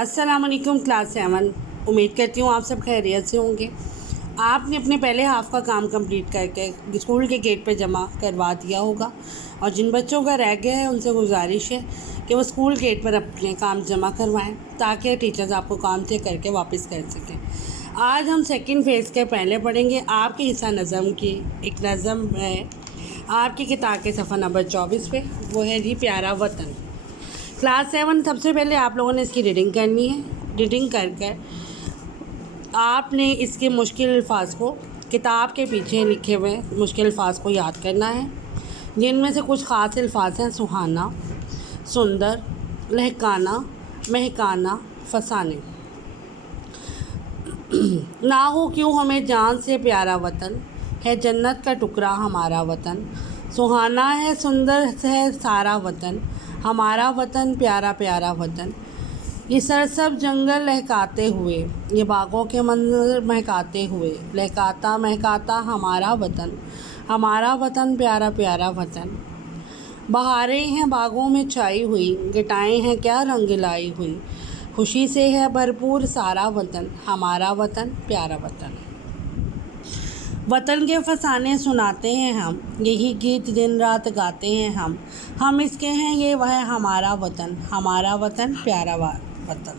अस्सलाम वालेकुम क्लास 7। उम्मीद करती हूँ आप सब खैरियत से होंगे। आपने अपने पहले हाफ़ का काम कंप्लीट करके स्कूल के गेट पे जमा करवा दिया होगा, और जिन बच्चों का रह गया है उनसे गुजारिश है कि वो स्कूल गेट पर अपने काम जमा करवाएं ताकि टीचर्स आपको काम चेक करके वापस कर सकें। आज हम सेकंड फेज़ के पहले पढ़ेंगे आपके हिस्सा नज़म की। एक नज़म है आपकी किताब के सफ़ा नंबर 24 पे, वो है जी प्यारा वतन। क्लास 7 सबसे पहले आप लोगों ने इसकी रीडिंग करनी है। रीडिंग कर कर आपने इसके मुश्किल अल्फाज को, किताब के पीछे लिखे हुए मुश्किल अल्फाज को याद करना है, जिनमें से कुछ ख़ास अल्फाज हैं सुहाना, सुंदर, लहकाना, महकाना, फसाने। ना हो क्यों हमें जान से प्यारा वतन, है जन्नत का टुकड़ा हमारा वतन। सुहाना है, सुंदर है सारा वतन, हमारा वतन प्यारा प्यारा वतन। ये सरसब जंगल लहकाते हुए, ये बागों के मंजर महकाते हुए, लहकाता महकाता हमारा वतन प्यारा प्यारा वतन। बहारें हैं बागों में छाई हुई, घटाएं हैं क्या रंग लाई हुई, खुशी से है भरपूर सारा वतन, हमारा वतन प्यारा वतन। वतन के फसाने सुनाते हैं हम, यही गीत दिन रात गाते हैं हम इसके हैं ये वह हमारा वतन प्यारा वतन।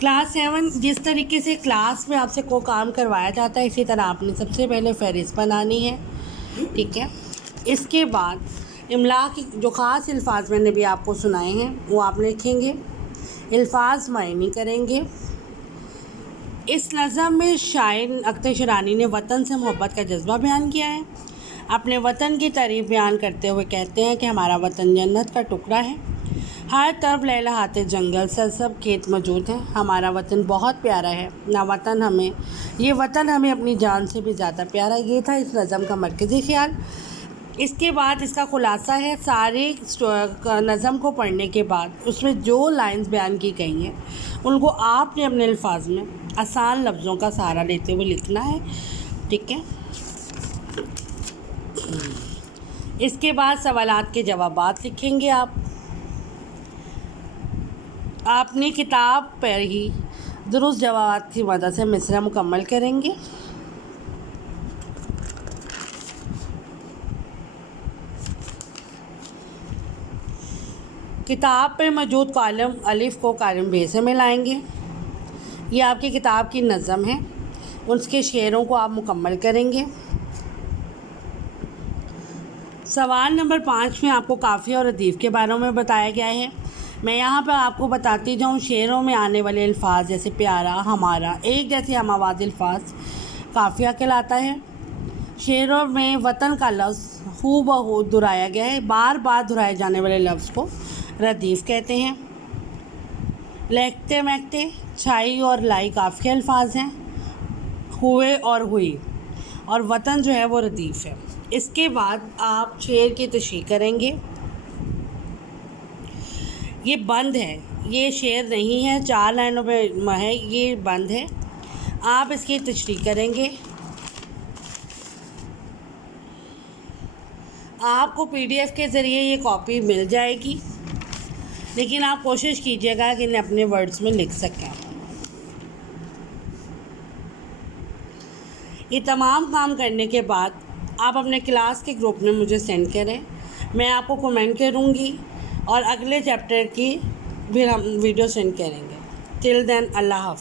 क्लास 7 जिस तरीके से क्लास में आपसे को काम करवाया जाता है, इसी तरह आपने सबसे पहले फहरिस्त बनानी है, ठीक है। इसके बाद इमला की जो ख़ास अल्फाज मैंने भी आपको सुनाए हैं वो आप लिखेंगे, अल्फाज मायने करेंगे। इस नज़म में शायर अख्तर शिरानी ने वतन से मोहब्बत का जज्बा बयान किया है। अपने वतन की तारीफ़ बयान करते हुए कहते हैं कि हमारा वतन जन्नत का टुकड़ा है, हर तरफ लहलहाते जंगल सरसब खेत मौजूद हैं, हमारा वतन बहुत प्यारा है, ये वतन हमें अपनी जान से भी ज़्यादा प्यारा। ये था इस नज़म का मरकज़ी ख़्याल। इसके बाद इसका ख़ुलासा है, सारे नज़म को पढ़ने के बाद उसमें जो लाइंस बयान की गई हैं उनको आपने अपने अल्फाज में आसान लफ्ज़ों का सहारा लेते हुए लिखना है, ठीक है। इसके बाद सवालात के जवाबात लिखेंगे आप। अपनी किताब पर ही दुरुस्त जवाबात की मदद से मिसरा मुकम्मल करेंगे। किताब पर मौजूद कॉलम अलिफ को कॉलम बे से मिलाएंगे। ये आपकी किताब की नज़म है, उसके शेरों को आप मुकम्मल करेंगे। सवाल नंबर 5 में आपको काफ़िया और रदीफ़ के बारे में बताया गया है। मैं यहाँ पर आपको बताती जाऊँ, शेरों में आने वाले अल्फाज जैसे प्यारा, हमारा, एक जैसे हमावादी अल्फाज काफ़िया कहलाता है। शेरों में वतन का लफ्ज़ हू बहू दोहराया गया है, बार बार दोहराए जाने वाले लफ्ज़ को रदीफ़ कहते हैं। लहकते महकते, छाई और लाई काफ़िया अल्फाज हैं, हुए और हुई, और वतन जो है वो रदीफ़ है। इसके बाद आप शेर की तशरीह करेंगे। ये बंद है, ये शेर नहीं है, 4 लाइनों पे है, ये बंद है। आप इसकी तशरीह करेंगे। आपको PDF के ज़रिए ये कॉपी मिल जाएगी, लेकिन आप कोशिश कीजिएगा कि इन्हें अपने वर्ड्स में लिख सकें। ये तमाम काम करने के बाद आप अपने क्लास के ग्रुप में मुझे सेंड करें, मैं आपको कमेंट करूँगी और अगले चैप्टर की फिर हम वीडियो सेंड करेंगे। टिल देन अल्लाह हाफ़िज़।